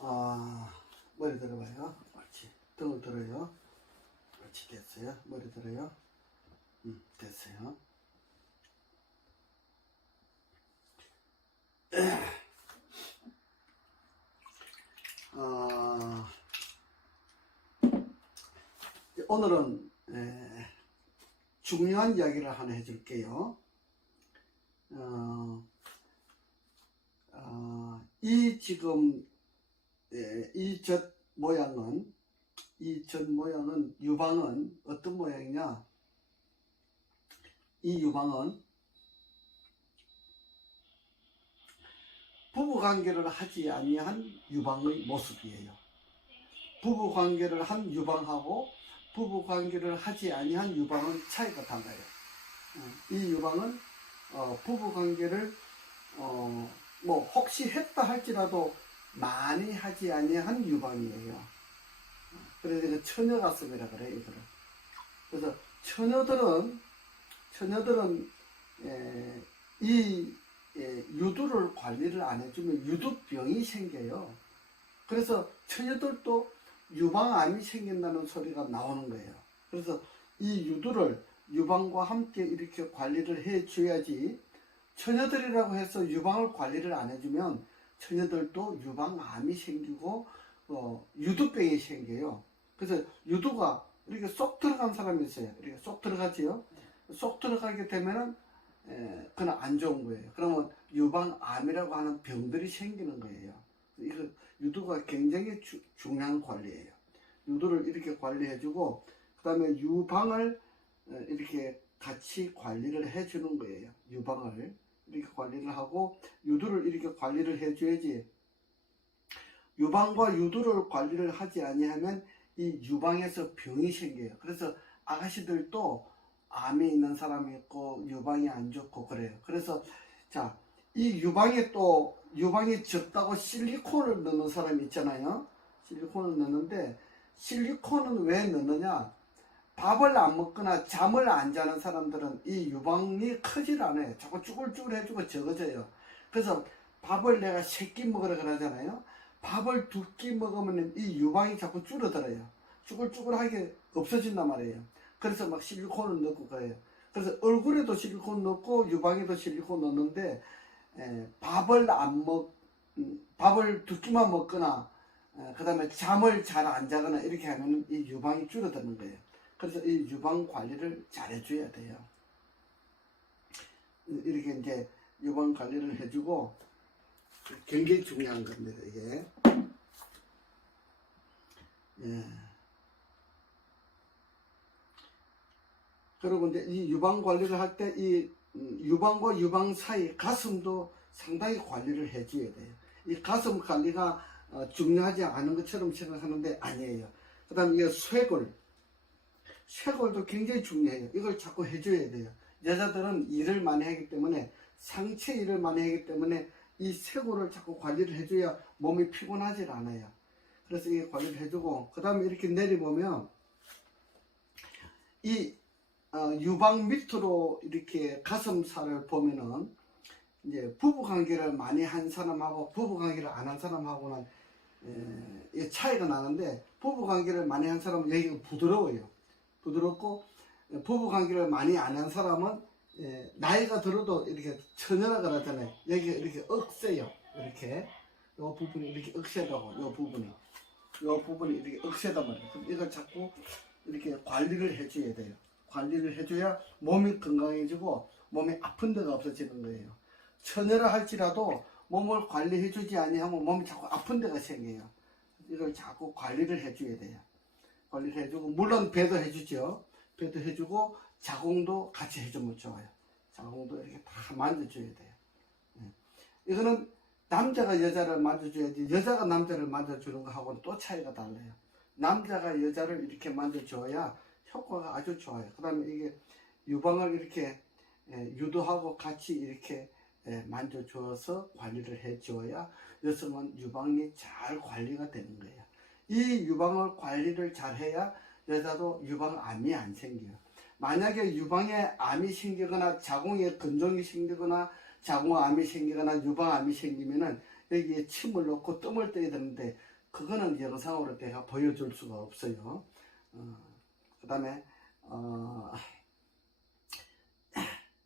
머리 들어봐요. 옳지. 등을 들어요. 옳지. 됐어요. 머리 들어요. 됐어요. 오늘은 중요한 이야기를 하나 해줄게요. 지금 이 젖 모양은 유방은 어떤 모양이냐? 이 유방은 부부관계를 하지 아니한 유방의 모습이에요. 부부관계를 한 유방하고 부부관계를 하지 아니한 유방은 차이가 달라요. 이 유방은 부부관계를 뭐 혹시 했다 할지라도 많이 하지 아니한 유방이에요. 그래서 처녀가슴이라 그래요, 이거를. 그래서 처녀들은 유두를 관리를 안 해주면 유두병이 생겨요. 그래서 처녀들도 유방암이 생긴다는 소리가 나오는 거예요. 그래서 이 유두를 유방과 함께 이렇게 관리를 해줘야지, 처녀들이라고 해서 유방을 관리를 안 해주면 처녀들도 유방암이 생기고 유두병이 생겨요. 그래서 유두가 이렇게 쏙 들어간 사람이 있어요. 이렇게 쏙 들어가지요. 쏙 들어가게 되면은 그건 안 좋은 거예요. 그러면 유방암이라고 하는 병들이 생기는 거예요. 이거 유두가 굉장히 중요한 관리예요. 유두를 이렇게 관리해주고, 그 다음에 유방을 이렇게 같이 관리를 해주는 거예요. 유방을 이렇게 관리를 하고 유두를 이렇게 관리를 해줘야지. 유방과 유두를 관리를 하지 아니하면 이 유방에서 병이 생겨요. 그래서 아가씨들도 암이 있는 사람이 있고 유방이 안 좋고 그래요. 그래서 자, 이 유방이 적다고 실리콘을 넣는 사람이 있잖아요. 실리콘을 넣는데, 실리콘은 왜 넣느냐? 밥을 안 먹거나 잠을 안 자는 사람들은 이 유방이 크질 않아요. 자꾸 쭈글쭈글 해주고 적어져요. 그래서 밥을 내가 3끼 먹으라 그러잖아요. 밥을 2끼 먹으면 이 유방이 자꾸 줄어들어요. 쭈글쭈글하게 없어진단 말이에요. 그래서 막 실리콘을 넣고 그래요. 그래서 얼굴에도 실리콘 넣고 유방에도 실리콘 넣는데, 밥을 2끼만 먹거나 그 다음에 잠을 잘 안 자거나 이렇게 하면 이 유방이 줄어드는 거예요. 그래서 이 유방 관리를 잘 해줘야 돼요. 이렇게 이제 유방 관리를 해주고, 굉장히 중요한 겁니다, 이게. 그리고 이제 이 유방 관리를 할 때 이 유방과 유방 사이 가슴도 상당히 관리를 해줘야 돼요. 이 가슴 관리가 중요하지 않은 것처럼 생각하는데 아니에요. 그 다음에 이 쇄골도 굉장히 중요해요. 이걸 자꾸 해줘야 돼요. 여자들은 일을 많이 하기 때문에, 상체 일을 많이 하기 때문에 이 쇄골을 자꾸 관리를 해줘야 몸이 피곤하질 않아요. 그래서 이 관리를 해주고, 그 다음에 이렇게 내려보면 이 유방 밑으로 이렇게 가슴살을 보면은 이제 부부관계를 많이 한 사람하고 부부관계를 안 한 사람하고는 차이가 나는데, 부부관계를 많이 한 사람은 여기가 부드러워요. 부드럽고, 부부관계를 많이 안 한 사람은 나이가 들어도 이렇게 처녀라 그러잖아요. 여기가 이렇게 억세요. 이렇게 요 부분이 이렇게 억세다고, 요 부분이 이렇게 억세단 말이에요. 그럼 이걸 자꾸 이렇게 관리를 해줘야 돼요. 관리를 해줘야 몸이 건강해지고 몸이 아픈 데가 없어지는 거예요. 처녀라 할지라도 몸을 관리해주지 아니하면 몸이 자꾸 아픈 데가 생겨요. 이걸 자꾸 관리를 해줘야 돼요. 관리를 해주고, 물론 배도 해주죠. 배도 해주고 자궁도 같이 해주면 좋아요. 자궁도 이렇게 다 만져줘야 돼요. 이거는 남자가 여자를 만져줘야지, 여자가 남자를 만져주는 거하고는 또 차이가 달라요. 남자가 여자를 이렇게 만져줘야 효과가 아주 좋아요. 그 다음에 이게 유방을 이렇게 유도하고 같이 이렇게 만져줘서 관리를 해줘야 여성은 유방이 잘 관리가 되는 거예요. 이 유방을 관리를 잘 해야 여자도 유방암이 안 생겨요. 만약에 유방에 암이 생기거나 자궁에 근종이 생기거나 자궁암이 생기거나 유방암이 생기면은 여기에 침을 넣고 뜸을 떼야 되는데, 그거는 영상으로 내가 보여줄 수가 없어요. 그 다음에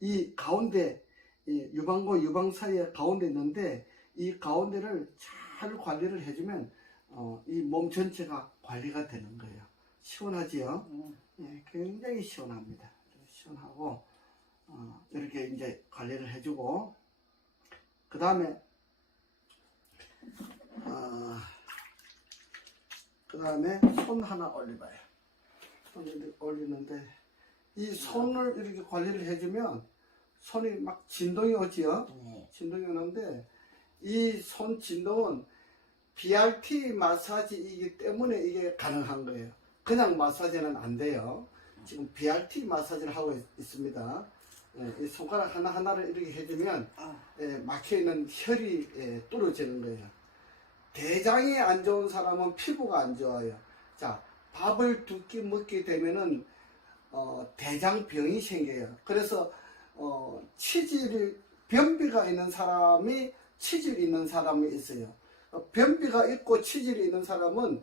이 가운데 이 유방과 유방 사이에 가운데 있는데 이 가운데를 잘 관리를 해주면 이 몸 전체가 관리가 되는 거예요. 시원하지요? 예, 굉장히 시원합니다. 시원하고 이렇게 이제 관리를 해주고 그 다음에 손 하나 올려봐요. 손 이렇게 올리는데 이 손을 이렇게 관리를 해주면 손이 막 진동이 오지요. 진동이 오는데 이 손 진동은 BRT 마사지이기 때문에 이게 가능한 거예요. 그냥 마사지는 안 돼요. 지금 BRT 마사지를 하고 있습니다. 이 손가락 하나하나를 이렇게 해주면 막혀있는 혈이 뚫어지는 거예요. 대장이 안 좋은 사람은 피부가 안 좋아요. 자, 밥을 두 끼 먹게 되면은 대장병이 생겨요. 그래서 변비가 있는 사람이 치질이 있는 사람이 있어요. 변비가 있고 치질이 있는 사람은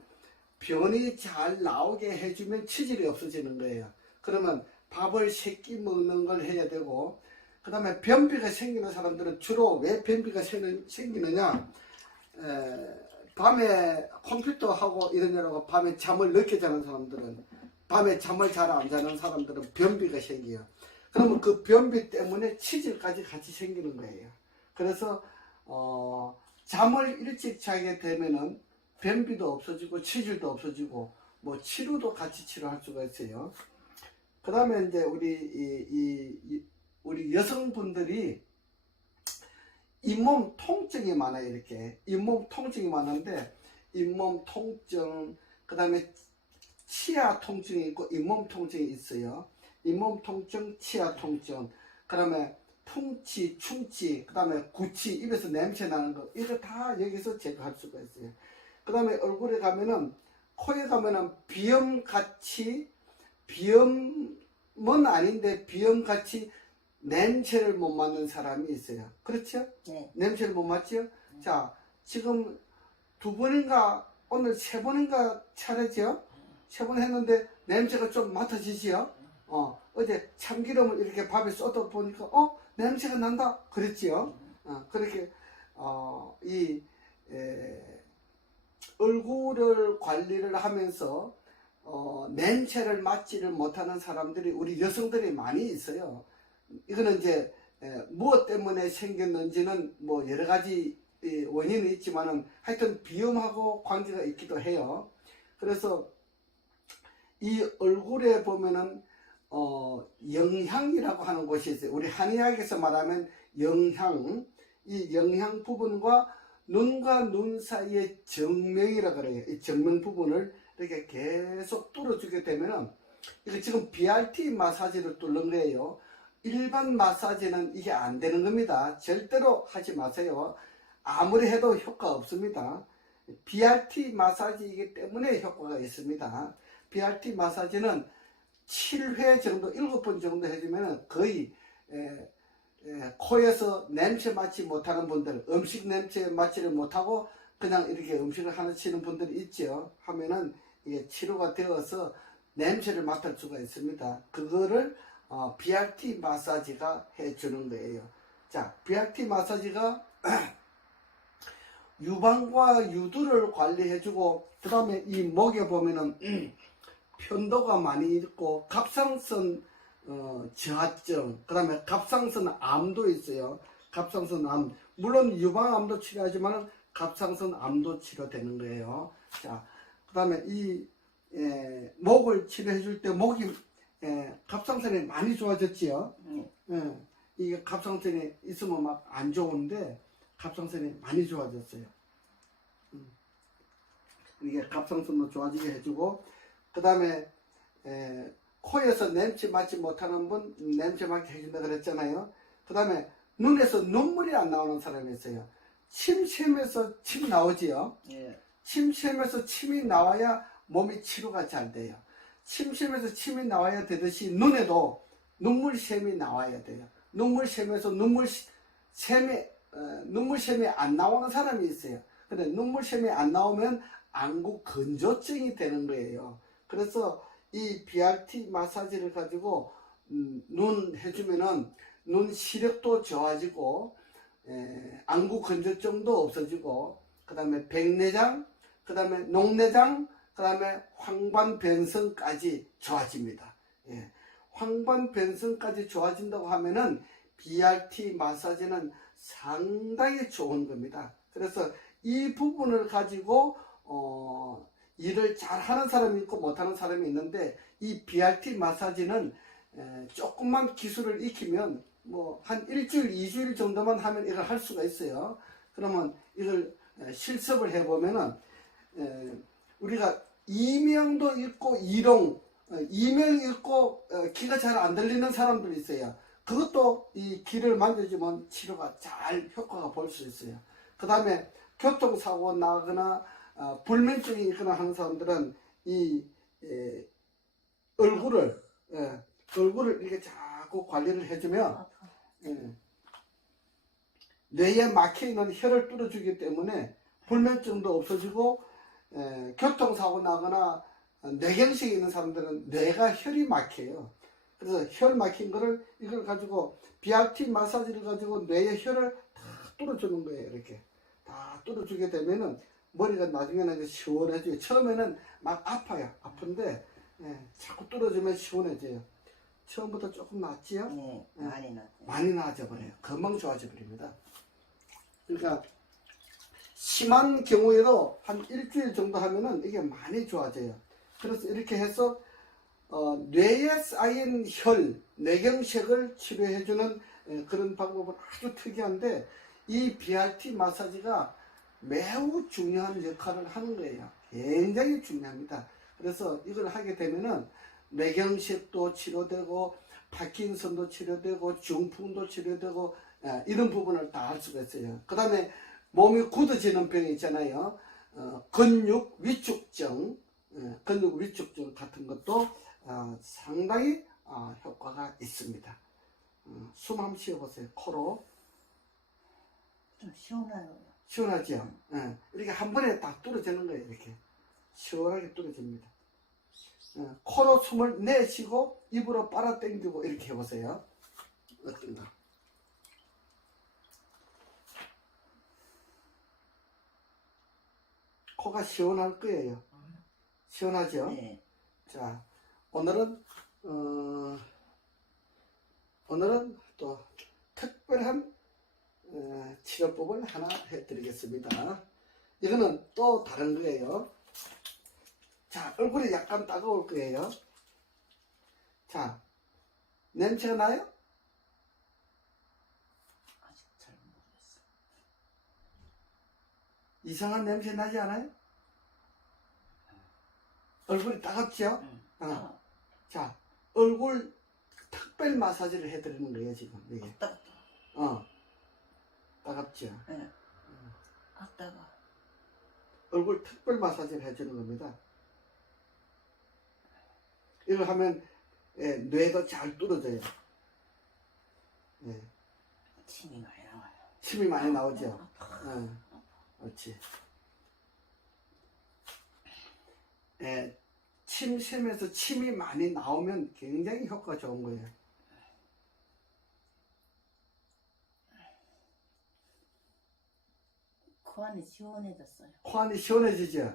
변이 잘 나오게 해주면 치질이 없어지는 거예요. 그러면 밥을 3끼 먹는 걸 해야 되고, 그 다음에 변비가 생기는 사람들은 주로 왜 변비가 생기느냐, 밤에 컴퓨터하고 이러느라고 밤에 잠을 늦게 자는 사람들은, 밤에 잠을 잘 안 자는 사람들은 변비가 생겨요. 그러면 그 변비 때문에 치질까지 같이 생기는 거예요. 그래서 잠을 일찍 자게 되면은 변비도 없어지고 치질도 없어지고 뭐 치료도 같이 치료할 수가 있어요. 그 다음에 이제 우리 여성분들이 잇몸 통증이 많아요. 이렇게 잇몸 통증이 많은데 잇몸 통증, 그 다음에 치아 통증이 있고 잇몸 통증이 있어요. 잇몸 통증, 치아 통증, 그 다음에 풍치, 충치, 그 다음에 구치, 입에서 냄새 나는 거, 이거 다 여기서 제거할 수가 있어요. 그 다음에 얼굴에 가면은, 코에 가면은 비염같이, 비염은 아닌데 비염같이 냄새를 못 맡는 사람이 있어요. 그렇죠? 네. 냄새를 못 맡죠? 자, 지금 2번인가, 오늘 3번인가 차례죠? 3번 했는데 냄새가 좀 맡아지지요? 어제 참기름을 이렇게 밥에 쏟아 보니까, 냄새가 난다. 그랬지요? 그렇게, 얼굴을 관리를 하면서, 냄새를 맡지를 못하는 사람들이 우리 여성들이 많이 있어요. 이거는 이제, 무엇 때문에 생겼는지는 뭐 여러 가지 원인이 있지만은 하여튼 비염하고 관계가 있기도 해요. 그래서 이 얼굴에 보면은 영향이라고 하는 곳이 있어요. 우리 한의학에서 말하면 영향, 이 영향 부분과 눈과 눈 사이의 정명이라고 그래요. 이 정명 부분을 이렇게 계속 뚫어주게 되면은, 이거 지금 BRT 마사지를 뚫는 거예요. 일반 마사지는 이게 안 되는 겁니다. 절대로 하지 마세요. 아무리 해도 효과 없습니다. BRT 마사지이기 때문에 효과가 있습니다. BRT 마사지는 7회 정도, 7번 정도 해주면 거의 코에서 냄새 맡지 못하는 분들, 음식 냄새 맡지를 못하고 그냥 이렇게 음식을 하시는 분들이 있죠. 하면은 이게 치료가 되어서 냄새를 맡을 수가 있습니다. 그거를 BRT 마사지가 해주는 거예요. 자, BRT 마사지가 유방과 유두를 관리해주고, 그 다음에 이 목에 보면은 편도가 많이 있고 갑상선 저하증, 그 다음에 갑상선 암도 있어요. 갑상선 암, 물론 유방암도 치료하지만 갑상선 암도 치료되는 거예요. 자, 그 다음에 이 목을 치료해 줄 때 목이 갑상선이 많이 좋아졌지요. 이게 갑상선이 있으면 막 안 좋은데 갑상선이 많이 좋아졌어요. 이게 갑상선도 좋아지게 해주고, 그 다음에 코에서 냄새 맡지 못하는 분 냄새 맡게 해준다 그랬잖아요. 그 다음에 눈에서 눈물이 안 나오는 사람이 있어요. 침 샘에서 침 나오지요. 침 샘에서 침이 나와야 몸이 치료가 잘 돼요. 침 샘에서 침이 나와야 되듯이 눈에도 눈물샘이 나와야 돼요. 눈물샘에서 눈물샘이 안 나오는 사람이 있어요. 근데 눈물샘이 안 나오면 안구 건조증이 되는 거예요. 그래서 이 BRT 마사지를 가지고 눈 해주면은 눈 시력도 좋아지고 안구 건조증도 없어지고, 그 다음에 백내장, 그 다음에 녹내장, 그 다음에 황반변성까지 좋아집니다. 예. 황반변성까지 좋아진다고 하면은 BRT 마사지는 상당히 좋은 겁니다. 그래서 이 부분을 가지고 일을 잘 하는 사람이 있고 못하는 사람이 있는데, 이 BRT 마사지는 조금만 기술을 익히면 뭐 한 일주일, 2주일 정도만 하면 이걸 할 수가 있어요. 그러면 이걸 실습을 해보면은 우리가 이명도 있고 이롱, 이명 있고 귀가 잘 안 들리는 사람들이 있어요. 그것도 이 귀를 만져주면 치료가 잘 효과가 볼 수 있어요. 그 다음에 교통사고 나거나 불면증이 있거나 하는 사람들은 이 얼굴을 이렇게 자꾸 관리를 해주면 뇌에 막혀있는 혈을 뚫어주기 때문에 불면증도 없어지고, 교통사고 나거나 뇌경색이 있는 사람들은 뇌가 혈이 막혀요. 그래서 혈 막힌 거를 이걸 가지고 BRT 마사지를 가지고 뇌의 혈을 다 뚫어주는 거예요. 이렇게 다 뚫어주게 되면은 머리가 나중에는 시원해져요. 처음에는 막 아파요. 아픈데 자꾸 뚫어주면 시원해져요. 처음부터 조금 낫지요? 네, 많이 나죠. 많이 나아져 버려요. 금방 좋아져 버립니다. 그러니까 심한 경우에도 한 일주일 정도 하면은 이게 많이 좋아져요. 그래서 이렇게 해서 뇌에 쌓인 혈, 뇌경색을 치료해주는 그런 방법은 아주 특이한데, 이 BRT 마사지가 매우 중요한 역할을 하는 거예요. 굉장히 중요합니다. 그래서 이걸 하게 되면은 뇌경색도 치료되고, 파킨슨도 치료되고, 중풍도 치료되고, 이런 부분을 다 할 수가 있어요. 그 다음에 몸이 굳어지는 병이 있잖아요. 근육 위축증, 근육 위축증 같은 것도 상당히 효과가 있습니다. 숨 한번 쉬어보세요. 코로. 좀 시원해요. 시원하죠? 이렇게 한 번에 딱 뚫어지는 거예요. 이렇게 시원하게 뚫어집니다. 코로 숨을 내쉬고 입으로 빨아 당기고 이렇게 해보세요. 어떤가? 코가 시원할 거예요. 시원하죠? 네. 자, 오늘은 또 특별한 치료법을 하나 해드리겠습니다. 이거는 또 다른 거예요. 자, 얼굴이 약간 따가울 거예요. 자, 냄새가 나요? 아직 잘 모르겠어요. 이상한 냄새 나지 않아요? 얼굴이 따갑죠? 자, 얼굴 특별 마사지를 해드리는 거예요, 지금. 이게. 따갑다. 따갑죠? 네. 따가. 얼굴 특별 마사지를 해주는 겁니다. 이걸 하면 뇌도 잘 뚫어져요. 침이 많이 나와요. 침이 많이 나오죠? 그렇지. 침샘에서 침이 많이 나오면 굉장히 효과가 좋은 거예요. 코 안이 시원해졌어요. 코 안이 시원해지죠?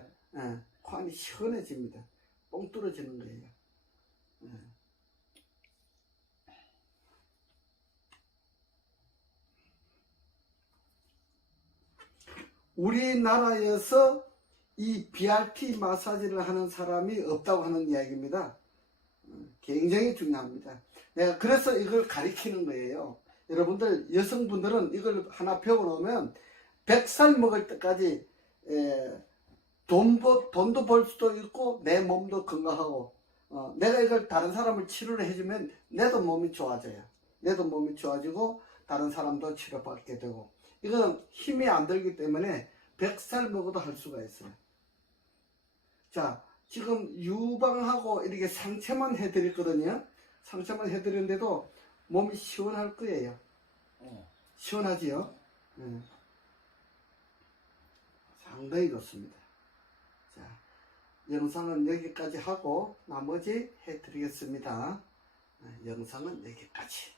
코 안이 시원해집니다. 뻥 뚫어지는 거예요. 우리나라에서 이 BRT 마사지를 하는 사람이 없다고 하는 이야기입니다. 굉장히 중요합니다. 내가 그래서 이걸 가리키는 거예요. 여러분들 여성분들은 이걸 하나 배워놓으면 100살 먹을 때까지 돈도 벌 수도 있고 내 몸도 건강하고, 내가 이걸 다른 사람을 치료를 해주면 내도 몸이 좋아져요. 내도 몸이 좋아지고 다른 사람도 치료받게 되고, 이거는 힘이 안 들기 때문에 100살 먹어도 할 수가 있어요. 자, 지금 유방하고 이렇게 상체만 해드렸거든요. 상체만 해드렸는데도 몸이 시원할 거예요. 시원하지요? 상당히 좋습니다. 자, 영상은 여기까지 하고 나머지 해드리겠습니다. 영상은 여기까지.